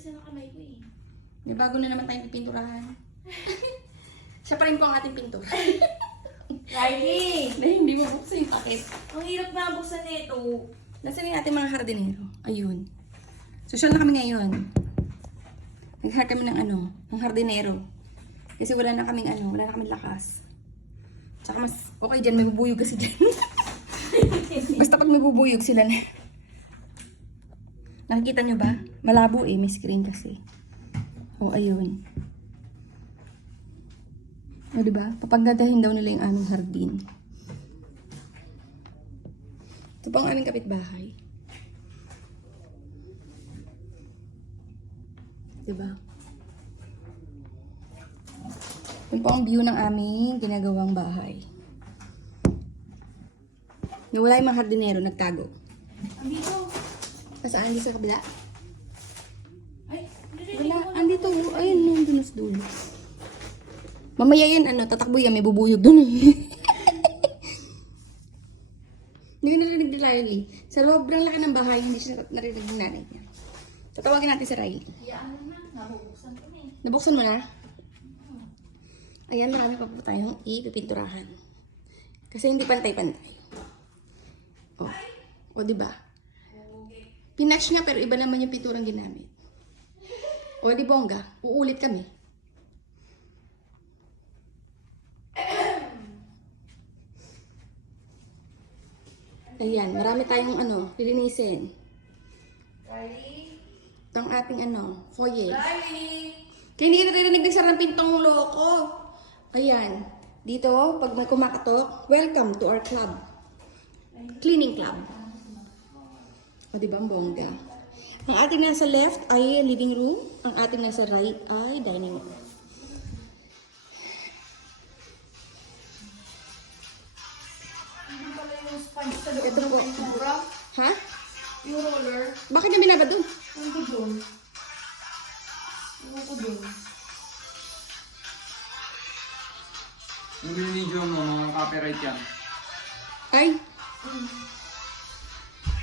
kasi ng kamay ko eh. May bago na naman tayong pipinturahan. Siya pa rin po ang ating pintor. Riley! Dahil hindi mo buksan yung takip. Ang hirap na buksan nito. Nasaan yung ating mga hardinero? Ayun. Social na kami ngayon. Nag-hire kami ng ng hardinero. Kasi wala na kaming wala na kaming lakas. Tsaka mas okay dyan, may bubuyog kasi dyan. Basta pag may bubuyog sila na. Nakikita nyo ba? Malabo eh, may screen kasi. O, ayun. O, diba? Papaggandahin daw nila yung aming hardin. Ito po ang aming kapitbahay. Diba? Ito po ang view ng aming ginagawang bahay. Nawala yung mga hardinero, nagtago. Andito. Saan? Andito sa kabila? Ay, Wala. Andito. Ayun, nandun sa dulo. Mamaya yan, tatakbo yan. May bubuyog dun eh. Hindi ko narinig ni Riley. Sa sobrang laki ng bahay, hindi siya narinig ng nanay niya. Tatawagin natin si Riley. Iyaan na. Nabubuksan ko na eh. Nabuksan mo na? Ayan, marami pa po tayong ipipinturahan. Kasi hindi pantay-pantay. O, diba? Pinatch nga pero iba naman yung pinturang ginamit. O, di bongga. Uulit kami. Ayan, marami tayong lilinisin. Riley? Ito ang ating foyer. Riley! Kaya hindi kita narinig nagsara ng pintong loko. Ayan. Dito, pag may kumakatok, welcome to our club. Cleaning club. O, diba ang bongga? Ang ating nasa left ay living room. Ang ating nasa right ay dining room. Ano pala yung sponge sa loob Ito ng po. pintura? Ha? Yung roller? Bakit niya binabad doon? Nandun doon. Ewan ko doon. Yung video mo, mga copyright yan. Ay,